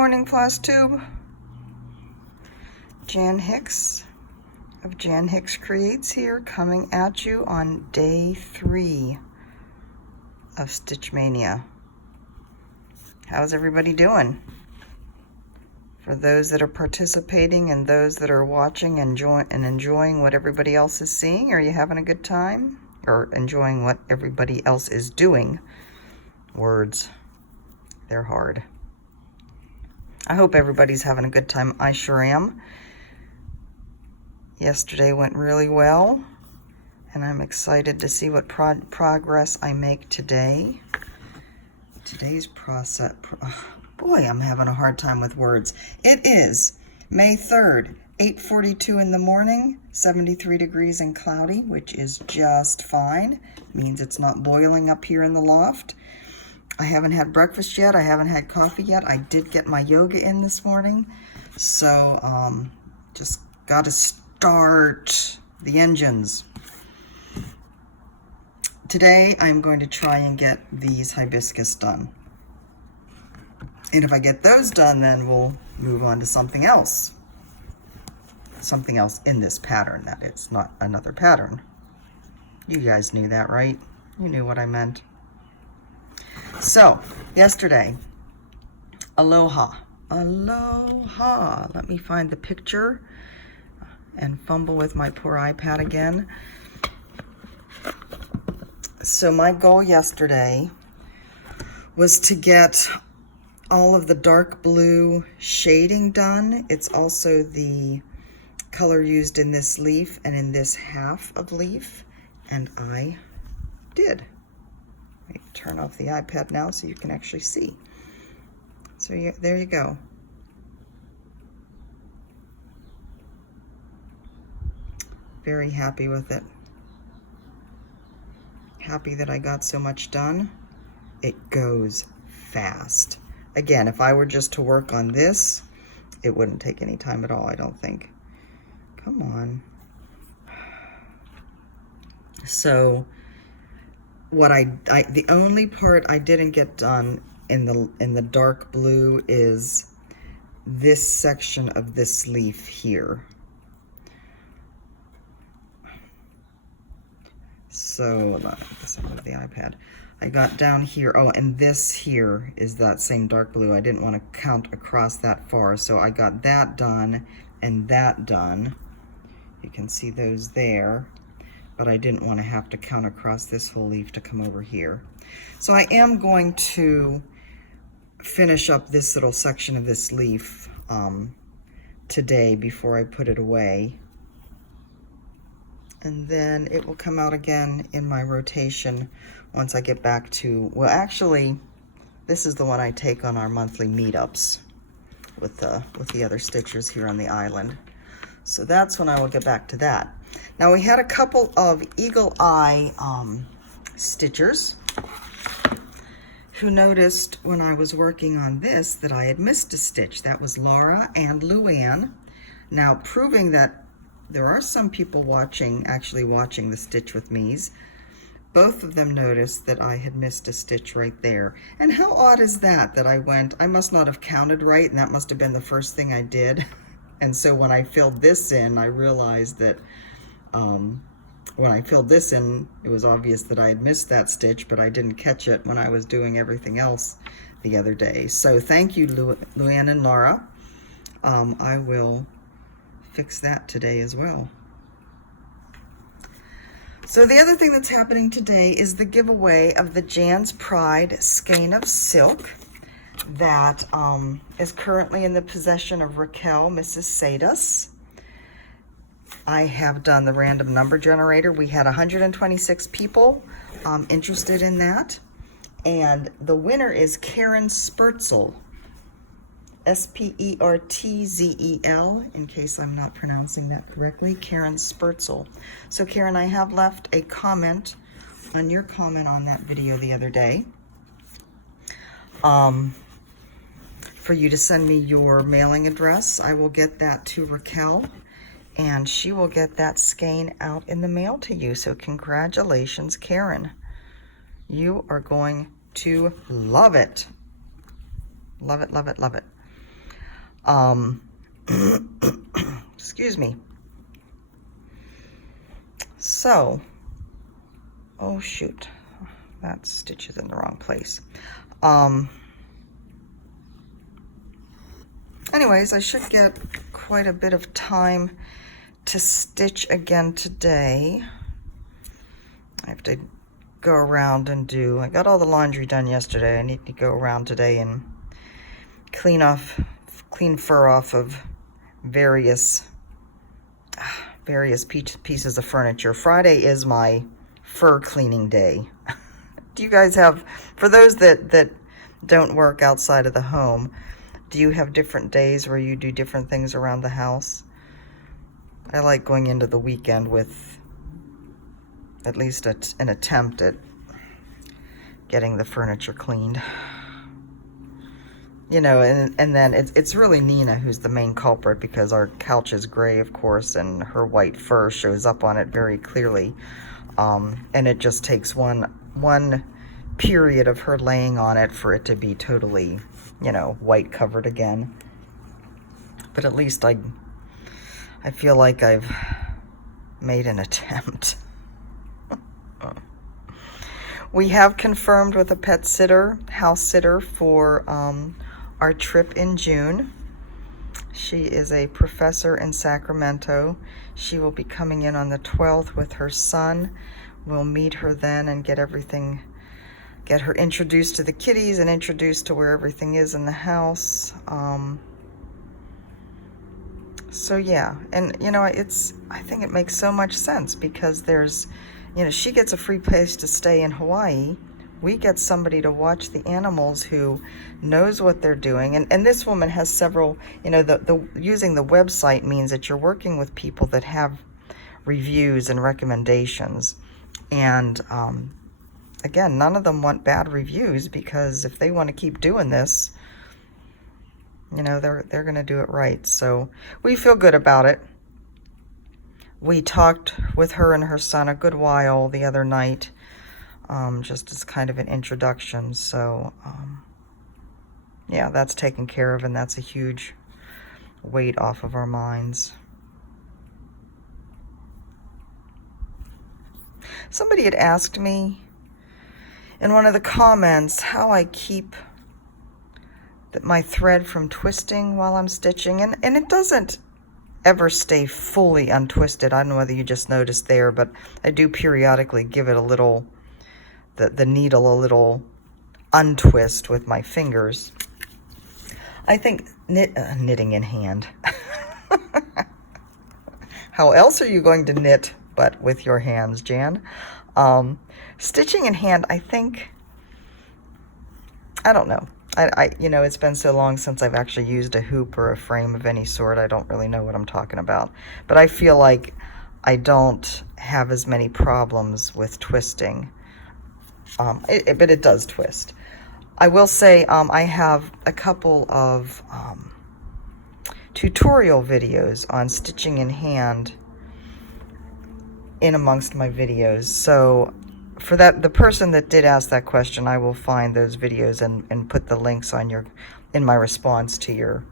morning, Floss Tube. Jan Hicks of Jan Hicks Creates here, coming at you on day 3 of Stitch Mania. How's everybody doing? For those that are participating and those that are watching and enjoying what everybody else is seeing, are you having a good time? Or enjoying what everybody else is doing? Words, they're hard. I hope everybody's having a good time. I sure am. Yesterday went really well, and I'm excited to see what progress I make today. Today's process, boy, I'm having a hard time with words. It is May 3rd, 8:42 in the morning, 73 degrees and cloudy, which is just fine. Means it's not boiling up here in the loft. I haven't had breakfast yet. I haven't had coffee yet. I did get my yoga in this morning. So just got to start the engines. Today I'm going to try and get these hibiscus done. And if I get those done, then we'll move on to something else. Something else in this pattern, that it's not another pattern. You guys knew that, right? You knew what I meant. So, yesterday, Aloha. Aloha. Let me find the picture and fumble with my poor iPad again. So my goal yesterday was to get all of the dark blue shading done. It's also the color used in this leaf and in this half of leaf, and I did. Let me turn off the iPad now so you can actually see. So there you go. Very happy with it. Happy that I got so much done. It goes fast. Again, if I were just to work on this, it wouldn't take any time at all, I don't think. Come on. So what the only part I didn't get done in the dark blue is this section of this leaf here. So let me get this out of the iPad. I got down here. Oh, and this here is that same dark blue. I didn't want to count across that far, so I got that done and that done. You can see those there, but I didn't want to have to count across this whole leaf to come over here. So I am going to finish up this little section of this leaf today before I put it away. And then it will come out again in my rotation once I get back to, well, actually, this is the one I take on our monthly meetups with the other stitchers here on the island. So that's when I will get back to that. Now we had a couple of eagle eye stitchers who noticed when I was working on this that I had missed a stitch. That was Laura and Luann. Now, proving that there are some people actually watching the Stitch with Me's. Both of them noticed that I had missed a stitch right there. And how odd is that I must not have counted right, and that must have been the first thing I did. And so when I filled this in, I realized that when I filled this in, it was obvious that I had missed that stitch, but I didn't catch it when I was doing everything else the other day. So thank you, Luann and Laura. I will fix that today as well. So the other thing that's happening today is the giveaway of the Jan's Pride skein of silk that is currently in the possession of Raquel, Mrs. Sadas. I have done the random number generator. We had 126 people interested in that, and the winner is Karen Spurtzel. S-P-E-R-T-Z-E-L, in case I'm not pronouncing that correctly, Karen Spurtzel. So Karen, I have left a comment on your comment on that video the other day for you to send me your mailing address. I will get that to Raquel, and she will get that skein out in the mail to you. So congratulations, Karen. You are going to love it. Love it, love it, love it. Excuse me. So, oh shoot, that stitch is in the wrong place. Anyways, I should get quite a bit of time to stitch again today. I have to go around and I got all the laundry done yesterday. I need to go around today and clean fur off of various pieces of furniture. Friday is my fur cleaning day. Do you guys have, for those that don't work outside of the home, do you have different days where you do different things around the house? I like going into the weekend with at least an attempt at getting the furniture cleaned. You know, and then it's really Nina who's the main culprit, because our couch is gray, of course, and her white fur shows up on it very clearly. And it just takes one period of her laying on it for it to be totally, you know, white covered again. But at least I feel like I've made an attempt. We have confirmed with a pet sitter, house sitter, for our trip in June. She is a professor in Sacramento. She will be coming in on the 12th with her son. We'll meet her then and get her introduced to the kitties and introduced to where everything is in the house. So yeah, and you know, I think it makes so much sense, because there's, you know, she gets a free place to stay in Hawaii. We get somebody to watch the animals who knows what they're doing. And this woman has several, you know, using the website means that you're working with people that have reviews and recommendations. And again, none of them want bad reviews, because if they want to keep doing this, you know, they're going to do it right. So we feel good about it. We talked with her and her son a good while the other night, just as kind of an introduction. So yeah, that's taken care of, and that's a huge weight off of our minds. Somebody had asked me in one of the comments how I keep my thread from twisting while I'm stitching, and it doesn't ever stay fully untwisted. I don't know whether you just noticed there, but I do periodically give it a little, the needle a little untwist with my fingers. I think knitting in hand. How else are you going to knit but with your hands, Jan? Stitching in hand, I think, I don't know. You know, it's been so long since I've actually used a hoop or a frame of any sort. I don't really know what I'm talking about. But I feel like I don't have as many problems with twisting. But it does twist. I will say I have a couple of tutorial videos on stitching in hand in amongst my videos. So for that, the person that did ask that question, I will find those videos and put the links on in my response to your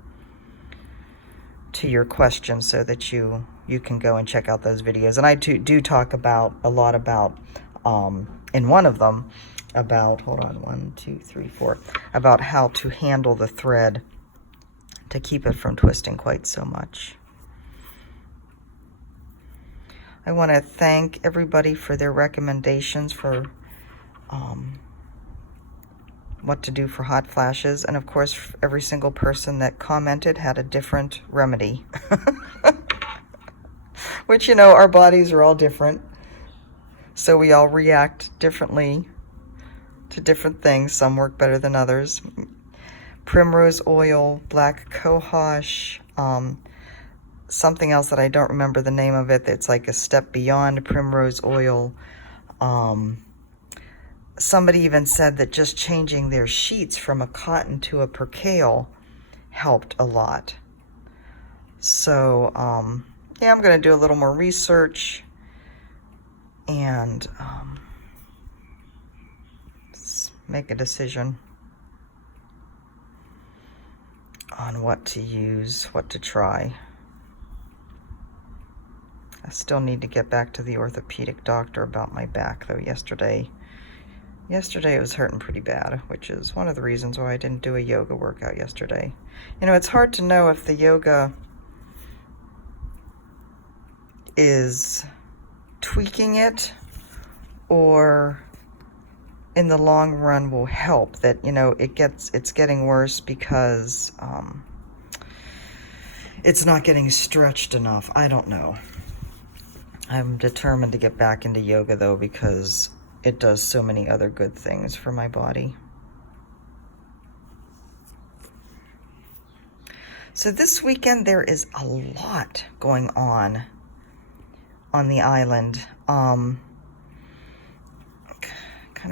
question, so that you can go and check out those videos. And I do talk about a lot about in one of them about, hold on, 1, 2, 3, 4, about how to handle the thread to keep it from twisting quite so much. I want to thank everybody for their recommendations for what to do for hot flashes. And of course, every single person that commented had a different remedy. Which, you know, our bodies are all different. So we all react differently to different things. Some work better than others. Primrose oil, black cohosh, something else that I don't remember the name of it. It's like a step beyond primrose oil. Somebody even said that just changing their sheets from a cotton to a percale helped a lot. So, yeah, I'm going to do a little more research and make a decision. on what to use, what to try. I still need to get back to the orthopedic doctor about my back, though. Yesterday it was hurting pretty bad, which is one of the reasons why I didn't do a yoga workout yesterday. You know, it's hard to know if the yoga is tweaking it or in the long run will help, that, you know, it's getting worse because it's not getting stretched enough. I don't know. I'm determined to get back into yoga, though, because it does so many other good things for my body. So this weekend there is a lot going on the island. Kind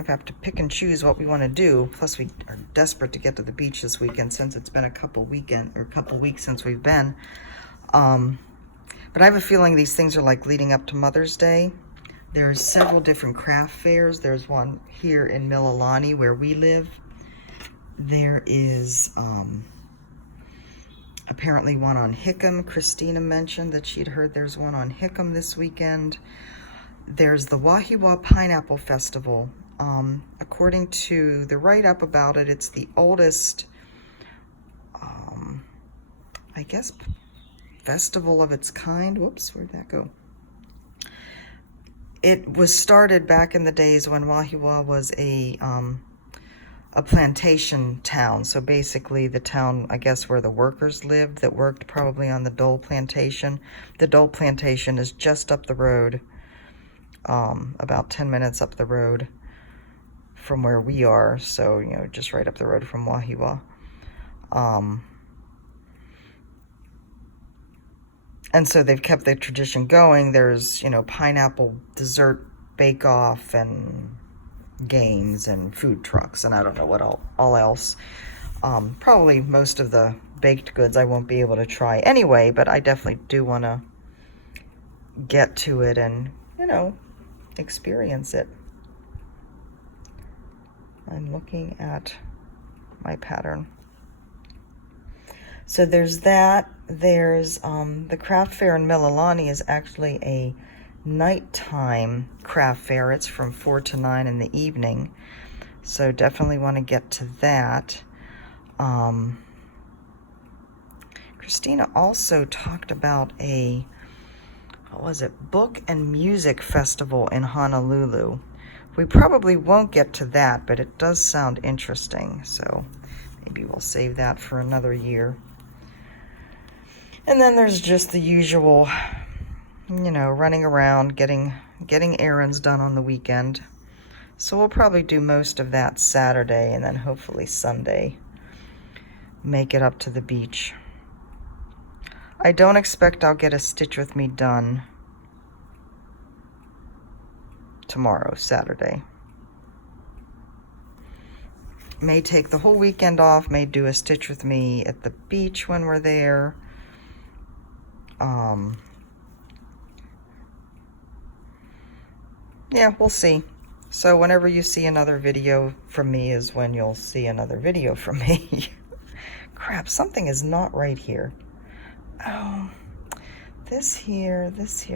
of have to pick and choose what we want to do. Plus, we are desperate to get to the beach this weekend since it's been a couple weeks since we've been. But I have a feeling these things are like leading up to Mother's Day. There's several different craft fairs. There's one here in Mililani where we live. There is apparently one on Hickam. Christina mentioned that she'd heard there's one on Hickam this weekend. There's the Wahiawa Pineapple Festival. According to the write-up about it, it's the oldest, I guess, festival of its kind. Whoops, where'd that go? It was started back in the days when Wahiawa was a plantation town. So basically the town, I guess, where the workers lived that worked probably on the Dole Plantation. The Dole Plantation is just up the road, about 10 minutes up the road from where we are. So, you know, just right up the road from Wahiawa. And so they've kept the tradition going. There's, you know, pineapple dessert bake-off and games and food trucks and I don't know what all else. Probably most of the baked goods I won't be able to try anyway, but I definitely do want to get to it and, you know, experience it. I'm looking at my pattern. So there's that. There's the craft fair in Mililani is actually a nighttime craft fair. It's from 4 to 9 in the evening. So definitely want to get to that. Christina also talked about a, what was it, book and music festival in Honolulu. We probably won't get to that, but it does sound interesting. So maybe we'll save that for another year. And then there's just the usual, you know, running around, getting errands done on the weekend. So we'll probably do most of that Saturday and then hopefully Sunday make it up to the beach. I don't expect I'll get a Stitch With Me done tomorrow, Saturday. May take the whole weekend off, may do a Stitch With Me at the beach when we're there. Yeah, we'll see. So whenever you see another video from me is when you'll see another video from me. Crap, something is not right here. Oh, this here, this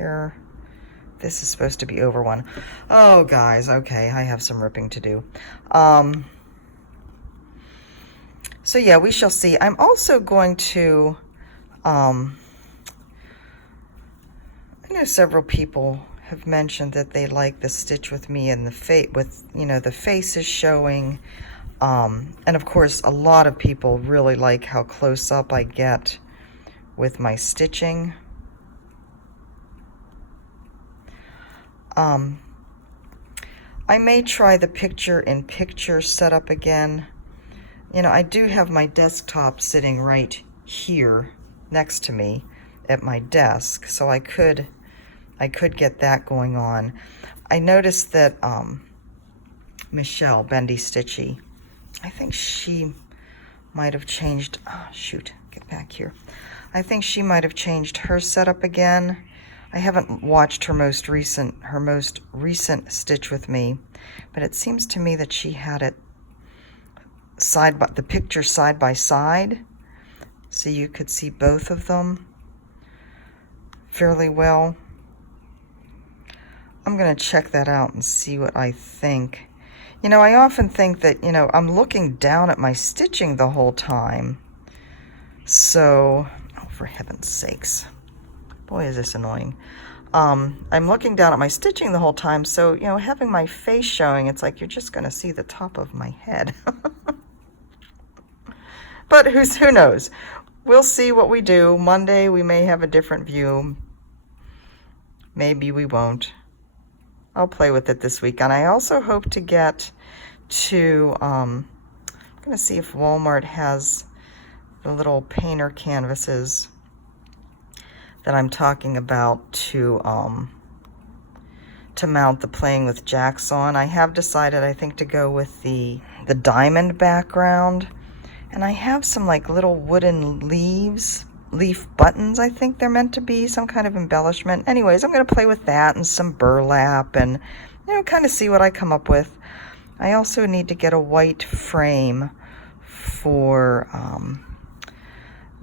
is supposed to be over one. Oh, guys, okay, I have some ripping to do. So yeah, we shall see. I'm also going to, I know several people have mentioned that they like the Stitch With Me and the face, with, you know, the faces showing. And of course, a lot of people really like how close up I get with my stitching. I may try the picture-in-picture setup again. You know, I do have my desktop sitting right here next to me at my desk, so I could get that going on. I noticed that Michelle, Bendy Stitchy, I think she might have changed, oh, shoot, get back here. I think she might have changed her setup again. I haven't watched her most recent Stitch With Me, but it seems to me that she had it the picture side by side, so you could see both of them fairly well. I'm going to check that out and see what I think. You know, I often think that, you know, I'm looking down at my stitching the whole time. So, oh, for heaven's sakes. Boy, is this annoying. I'm looking down at my stitching the whole time, so, you know, having my face showing, it's like you're just going to see the top of my head. But who knows? We'll see what we do. Monday, we may have a different view. Maybe we won't. I'll play with it this week. And I also hope to get to, I'm going to see if Walmart has the little painter canvases that I'm talking about to mount the Playing with Jacks on. I have decided, I think, to go with the diamond background. And I have some like little wooden leaf buttons, I think they're meant to be, some kind of embellishment. Anyways, I'm going to play with that and some burlap and, you know, kind of see what I come up with. I also need to get a white frame for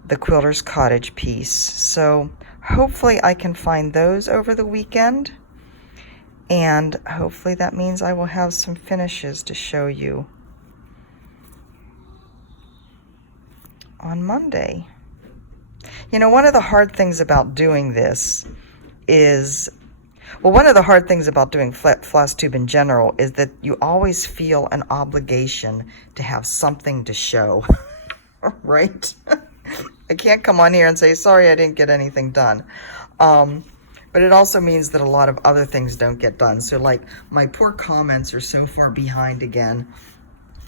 the Quilter's Cottage piece. So hopefully I can find those over the weekend. And hopefully that means I will have some finishes to show you on Monday. You know, one of the hard things about doing this is, well, one of the hard things about doing floss tube in general is that you always feel an obligation to have something to show, right? I can't come on here and say, sorry, I didn't get anything done. But it also means that a lot of other things don't get done. So like my poor comments are so far behind again,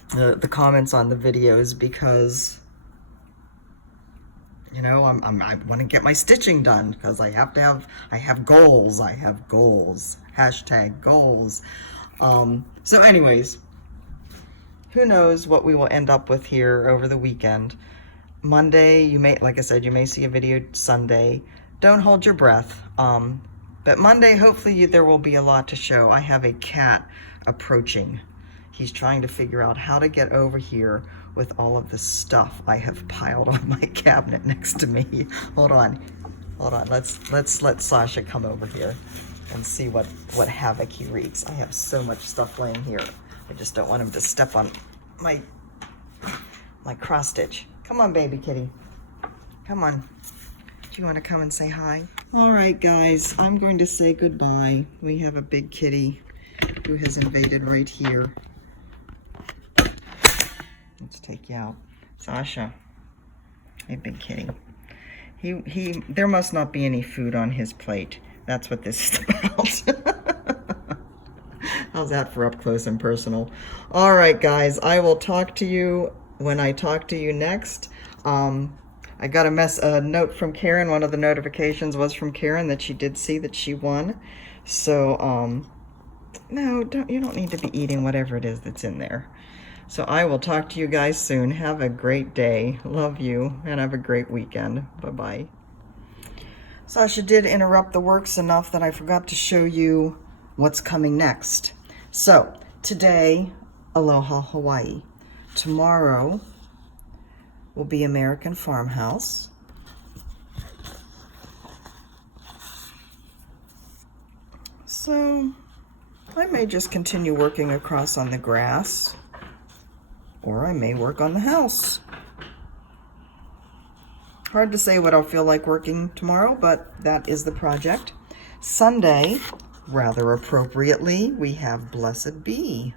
the comments on the videos, because, you know, I want to get my stitching done because I have goals. I have goals. Hashtag goals. So anyways, who knows what we will end up with here over the weekend. Monday, you may, like I said, you may see a video. Sunday, don't hold your breath. But Monday, hopefully there will be a lot to show. I have a cat approaching. He's trying to figure out how to get over here with all of the stuff I have piled on my cabinet next to me. Hold on. Let's let Sasha come over here and see what havoc he wreaks. I have so much stuff laying here. I just don't want him to step on my cross stitch. Come on, baby kitty. Come on. Do you want to come and say hi? All right, guys, I'm going to say goodbye. We have a big kitty who has invaded right here. Let's take you out. Sasha. Hey, big kitty. There must not be any food on his plate. That's what this is about. How's that for up close and personal? All right, guys, I will talk to you when I talk to you next. I got a note from Karen. One of the notifications was from Karen that she did see that she won. So, no, you don't need to be eating whatever it is that's in there. So I will talk to you guys soon. Have a great day. Love you, and have a great weekend. Bye-bye. Sasha did interrupt the works enough that I forgot to show you what's coming next. So, today, Aloha, Hawaii. Tomorrow will be American Farmhouse. So, I may just continue working across on the grass, or I may work on the house. Hard to say what I'll feel like working tomorrow, but that is the project. Sunday, rather appropriately, we have Blessed Bee.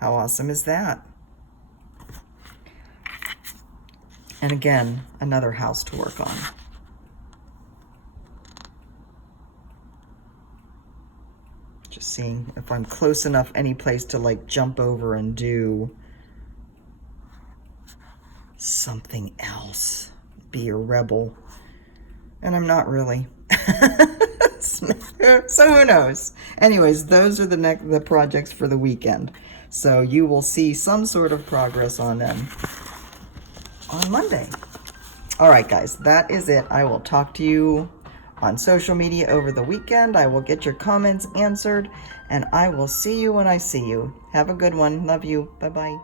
How awesome is that? And again, another house to work on. Just seeing if I'm close enough any place to like jump over and do something else. Be a rebel. And I'm not really. So who knows? Anyways, those are the projects for the weekend. So you will see some sort of progress on them on Monday. All right, guys, that is it. I will talk to you on social media over the weekend. I will get your comments answered, and I will see you when I see you. Have a good one. Love you. Bye-bye.